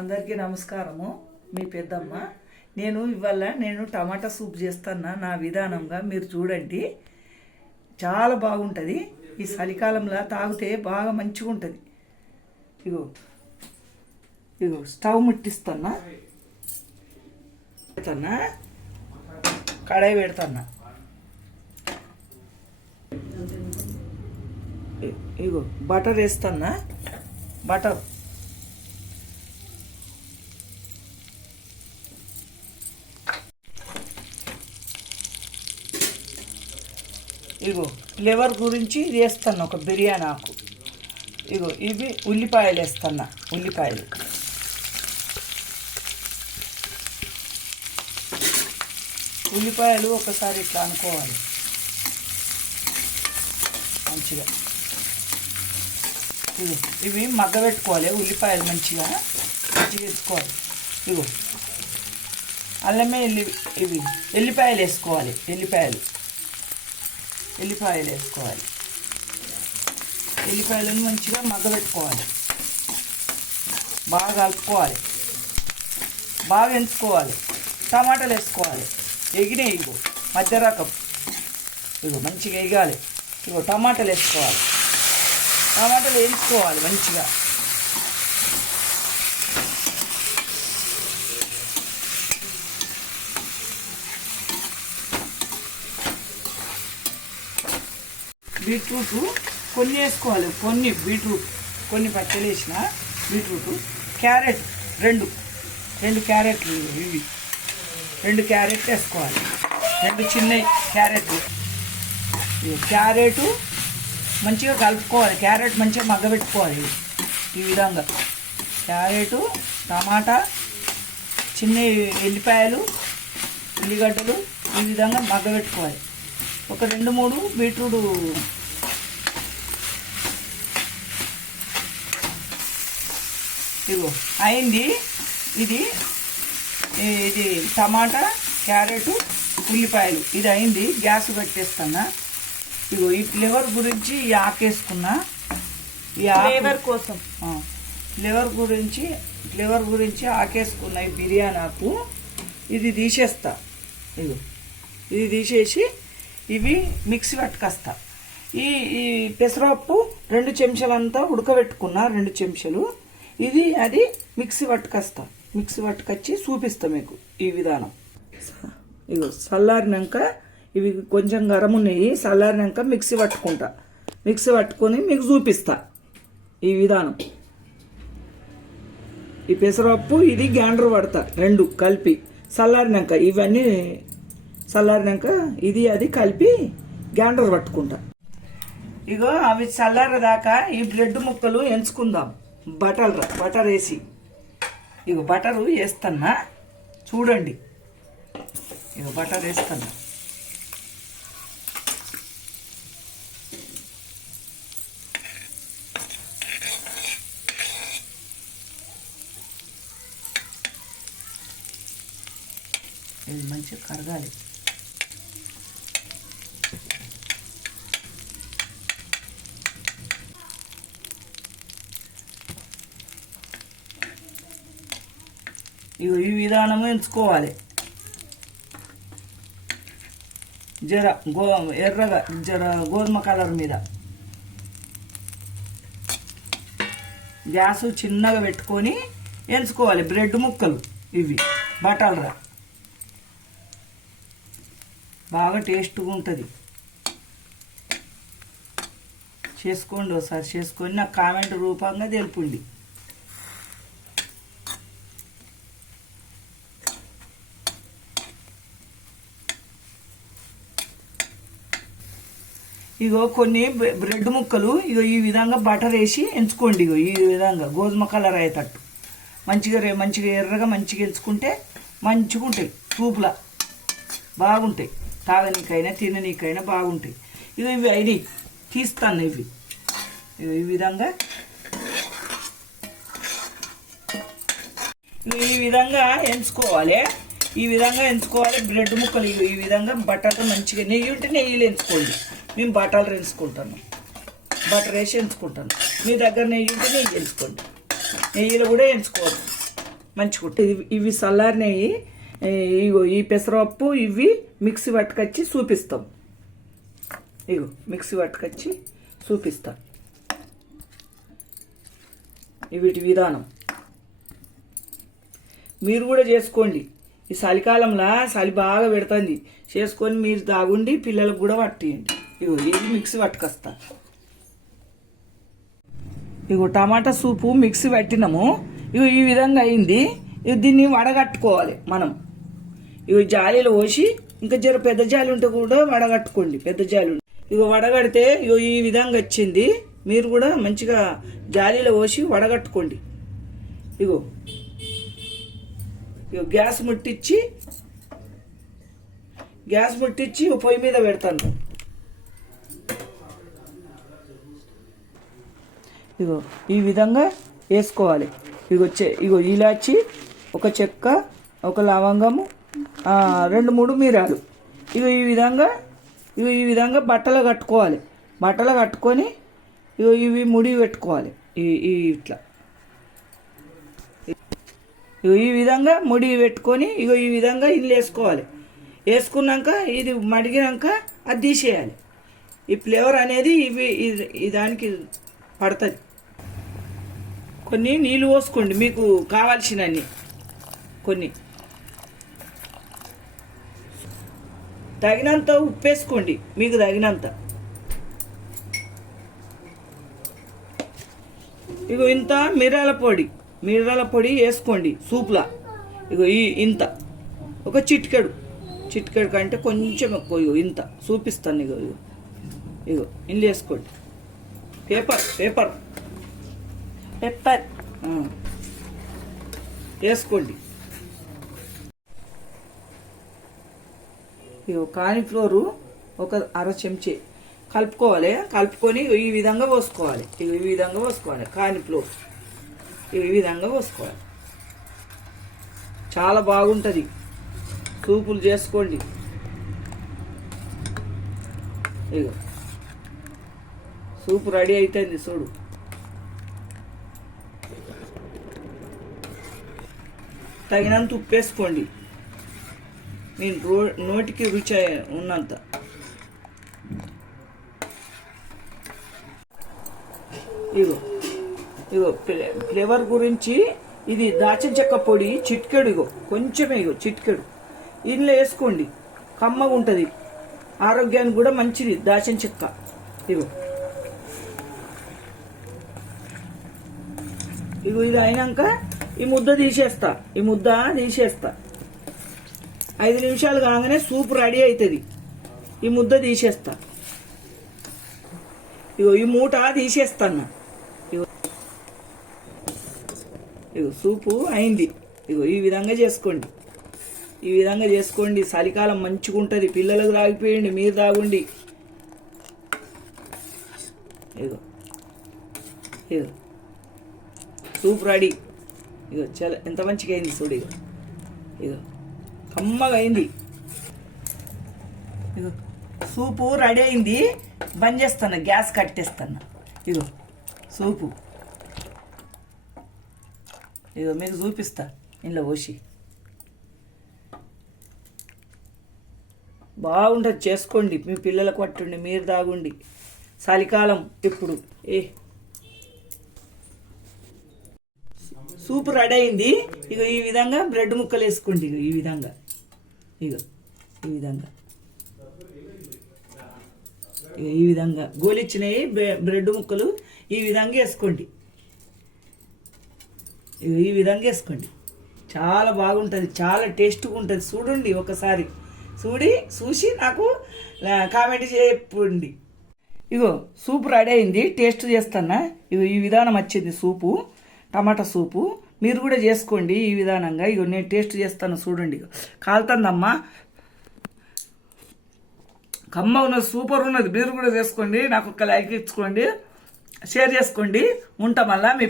అందరికీ నమస్కారము. మీ పెద్దమ్మ. నేను ఇవాళ నేను టమాటా సూప్ చేస్తున్నా నా విధానంగా మీరు చూడండి. చాలా బాగుంటుంది. ఈ చలికాలంలో తాగితే బాగా మంచిగా ఉంటుంది ఇగో ఇగో స్టవ్ ముట్టిస్తున్నా. పెడతానా కడాయి పెడతానా ఇగో బటర్ వేస్తున్నా. బటర్. ఇగో ఫ్లేవర్ గురించి ఇది వేస్తాను ఒక బిర్యానీ ఆకు. ఇగో ఇవి ఉల్లిపాయలు వేస్తున్నా ఉల్లిపాయలు. ఉల్లిపాయలు ఒకసారి ఇట్లా అనుకోవాలి. మంచిగా. ఇగో ఇవి మగ్గబెట్టుకోవాలి ఉల్లిపాయలు మంచిగా మంచిగా వేసుకోవాలి. ఇగో అల్లమే ఎల్లి ఇవి ఎల్లిపాయలు వేసుకోవాలి ఎల్లిపాయలు. ఎల్లిపాయలు వేసుకోవాలి. ఎల్లిపాయలను మంచిగా మగ్గబెట్టుకోవాలి. బాగా కలుపుకోవాలి. బాగా ఎంచుకోవాలి. టమాటాలు వేసుకోవాలి. ఎగినాయి ఇగో మధ్య రకం. ఇగో మంచిగా ఎగాలి. ఇగో టమాటాలు వేసుకోవాలి. టమాటాలు వేయించుకోవాలి మంచిగా. బీట్రూట్ కొన్ని వేసుకోవాలి. కొన్ని బీట్రూట్ కొన్ని పచ్చలు వేసిన బీట్రూట్ క్యారెట్ రెండు. రెండు క్యారెట్లు ఇవి. రెండు క్యారెట్ వేసుకోవాలి. రెండు చిన్న క్యారెట్లు క్యారెట్ మంచిగా కలుపుకోవాలి. క్యారెట్ మంచిగా మగ్గబెట్టుకోవాలి. ఈ విధంగా. క్యారెట్ టమాటా చిన్న ఎల్లిపాయలు ఉల్లిగడ్డలు ఈ విధంగా మగ్గబెట్టుకోవాలి. ఒక రెండు మూడు బీట్రూట్. ఇగో అయింది. ఇది ఇది టమాటా క్యారెట్ ఉల్లిపాయలు. ఇది అయింది. గ్యాస్ పెట్టేస్తున్నా. ఇగో ఈ ఫ్లేవర్ గురించి ఆకేసుకున్నా ఈ ఫ్లేవర్ కోసం. ఫ్లేవర్ గురించి ఫ్లేవర్ గురించి ఆకేసుకున్న ఈ బిర్యానీ ఆకు. ఇది తీసేస్తా. ఇగో ఇది తీసేసి ఇవి మిక్సీ పట్టుకొస్తా. ఈ ఈ పెసరపప్పు రెండు చెంచాలంతా ఉడకబెట్టుకున్నా రెండు చెంచాలు. ఇది అది మిక్సీ పట్టుకొస్తా. మిక్సీ పట్టుకొచ్చి చూపిస్తా మీకు ఈ విధానం. ఇగో చల్లారినాక ఇవి కొంచెం గరం ఉన్నాయి చల్లారినాక మిక్సీ పట్టుకుంటా. మిక్సీ పట్టుకొని మీకు చూపిస్తా ఈ విధానం. ఈ పెసరపప్పు ఇది గ్యాండర్ పడతా రెండు కలిపి. చల్లారినాక ఇవన్నీ చల్లారినాక ఇది అది కలిపి గ్యాండర్ పట్టుకుంటా. ఇగో అవి చల్లారదాకా ఈ బ్రెడ్ ముక్కలు ఎంచుకుందాం. బటర్ బటర్ వేసి. ఇగో బటర్ వేస్తున్నా. చూడండి. ఇగో బటర్ వేస్తున్నా. ఇది మంచిగా కరగాలి. ఇగో ఈ విధానము ఎంచుకోవాలి జర గో ఎర్రగా జర గోధుమ కలర్ మీద గ్యాస్ చిన్నగా పెట్టుకొని ఎంచుకోవాలి బ్రెడ్ ముక్కలు ఇవి బటాలరా బాగా టేస్ట్గా ఉంటుంది. చేసుకోండి ఒకసారి చేసుకొని నాకు కామెంట్ రూపంగా తెలుపండి. ఇగో కొన్ని బ్రెడ్ ముక్కలు ఇగో ఈ విధంగా బటర్ వేసి ఎంచుకోండి ఇగో ఈ విధంగా గోధుమ కలర్ అయ్యేటట్టు. మంచిగా రే మంచిగా ఎర్రగా మంచిగా ఎంచుకుంటే మంచిగా ఉంటాయి తూపులా బాగుంటాయి. తాగనీకైనా తిననీకైనా బాగుంటాయి. ఇవి ఇవి అయినాయి తీస్తాను ఇవి. ఇగో ఈ విధంగా. ఇవి ఈ విధంగా ఎంచుకోవాలి. ఈ విధంగా ఎంచుకోవాలి బ్రెడ్ ముక్కలు ఇవి ఈ విధంగా బటర్తో మంచిగా నెయ్యి ఉంటే నెయ్యిలు ఎంచుకోండి. మేము బట్టలు రేసుకుంటాను. బటర్ వేసి ఎంచుకుంటాను మీ దగ్గర నెయ్యి ఉంటే నెయ్యి ఎంచుకోండి నెయ్యిలో కూడా ఎంచుకోవచ్చు మంచిగా ఇవి ఇవి చల్లారినవి నెయ్యి ఇగో ఈ పెసరపప్పు ఇవి మిక్సీ పట్టుకొచ్చి చూపిస్తాం ఇగో మిక్సీ పట్టుకొచ్చి చూపిస్తాం వీటి విధానం. మీరు కూడా చేసుకోండి. ఈ చలికాలంలో చలి బాగా పెడుతుంది. చేసుకొని మీరు తాగుండి పిల్లలకు కూడా పట్టియండి. ఇగో ఇది మిక్సీ పట్టుకొస్తా. ఇగో టమాటా సూపు మిక్సీ పట్టినాము. ఇగో ఈ విధంగా అయింది. ఇగో దీన్ని వడగట్టుకోవాలి మనం. ఇగో జాలీలు పోసి ఇంకా జర పెద్ద జాలి ఉంటే కూడా వడగట్టుకోండి పెద్ద జాలి ఉంటే. ఇగో వడగడితే ఇగో ఈ విధంగా వచ్చింది. మీరు కూడా మంచిగా జాలీలో పోసి వడగట్టుకోండి. ఇగో ఇగో గ్యాస్ ముట్టించి గ్యాస్ ముట్టించి పొయ్యి మీద పెడతాను. ఇగో ఈ విధంగా వేసుకోవాలి. ఇగో చె ఇగో ఇలాచి ఒక చెక్క ఒక లవంగము రెండు మూడు మీరాలు. ఇగో ఈ విధంగా ఇగో ఈ విధంగా బట్టలు కట్టుకోవాలి. బట్టలు కట్టుకొని ఇగో ఇవి ముడి పెట్టుకోవాలి. ఇవి ఇవి ఇట్లా. ఇగో ఈ విధంగా ముడి పెట్టుకొని ఇగో ఈ విధంగా ఇల్లు వేసుకోవాలి. వేసుకున్నాక ఇది మడిగినాక అది తీసేయాలి. ఈ ఫ్లేవర్ అనేది ఇవి ఇది- దానికి పడుతుంది. కొన్ని నీళ్ళు పోసుకోండి మీకు కావాల్సినన్ని. కొన్ని. తగినంత ఉప్పు వేసుకోండి మీకు తగినంత. ఇగో ఇంత మిరాల పొడి మిరాల పొడి వేసుకోండి సూప్లా. ఇగో ఈ ఇంత. ఒక చిటికెడు. చిటికెడు కంటే కొంచెం ఎక్కువ ఇగో ఇంత. చూపిస్తాను ఇగో ఇగో. ఇగో ఇల్లు వేసుకోండి. Paper paper. పెప్పర్ వేసుకోండి hmm. ఇగో కాలిఫ్లోరు ఒక అర చెంచే. కలుపుకోవాలి. కలుపుకొని ఈ విధంగా పోసుకోవాలి. ఈ విధంగా పోసుకోవాలి. కాలిఫ్లోర్ ఈ విధంగా పోసుకోవాలి. చాలా బాగుంటుంది. సూపులు చేసుకోండి. ఇగో. సూప్ రెడీ అవుతుంది చూడు. తగినంత ఉప్పు వేసుకోండి. మీ రో నోటికి రుచి ఉన్నంత. ఇగో ఇగో ఫ్లేవర్ గురించి ఇది దాచిన చెక్క పొడి చిట్కెడు ఇగో కొంచెమే ఇగో చిట్కెడు. ఇందులో వేసుకోండి. కమ్మగా ఉంటుంది. ఆరోగ్యానికి కూడా మంచిది దాచిన చెక్క. ఇగో. ఇగో ఇది అయినాక ఈ ముద్ద తీసేస్తా. ఈ ముద్ద తీసేస్తా. ఐదు నిమిషాలు కాగానే సూప్ రెడీ అవుతుంది ఈ ముద్ద తీసేస్తా. ఇగో ఈ మూట తీసేస్తాను ఇగో. ఇగో సూపు అయింది. ఇగో ఈ విధంగా చేసుకోండి. ఈ విధంగా చేసుకోండి. చలికాలం మంచిగా ఉంటుంది పిల్లలకు తాగిపోయండి మీరు తాగుండి. ఇగో. ఇగో. Soup ready. ఇగో చాలా ఎంత మంచిగా అయింది చూడు ఇగో. ఇగో కమ్మగా అయింది. ఇగో సూపు రెడీ అయింది. బంద్ చేస్తాను గ్యాస్ కట్టేస్తాను ఇగో సూపు. ఇగో మీకు చూపిస్తా ఇంట్లో పోసి. బాగుంటుంది చేసుకోండి. మీ పిల్లలకు పట్టుండి మీరు తాగుండి. చలికాలం ఇప్పుడు. ఏ సూప్ రెడీ అయింది. ఇక ఈ విధంగా బ్రెడ్ ముక్కలు వేసుకోండి. ఇగో ఈ విధంగా. ఇగో ఈ విధంగా. ఇగో ఈ విధంగా. గోలిచ్చినవి బ్రెడ్ ముక్కలు ఈ విధంగా వేసుకోండి. ఇగో ఈ విధంగా వేసుకోండి. చాలా బాగుంటుంది. చాలా టేస్ట్గా ఉంటుంది. చూడండి ఒకసారి. చూడి చూసి నాకు కామెంట్ చెప్పండి ఇగో సూప్ రెడీ అయింది. టేస్ట్ చేస్తానా? ఇగో ఈ విధానం వచ్చింది సూపు. టమాటా సూపు. మీరు కూడా చేసుకోండి ఈ విధానంగా. ఇగో నేను టేస్ట్ చేస్తాను చూడండి. ఇగో కాలుతుందమ్మా. కమ్మ ఉన్నది సూపర్ ఉన్నది. మీరు కూడా చేసుకోండి. నాకు ఒక లైక్ ఇచ్చుకోండి. షేర్ చేసుకోండి. ఉంటా మళ్ళీ మీ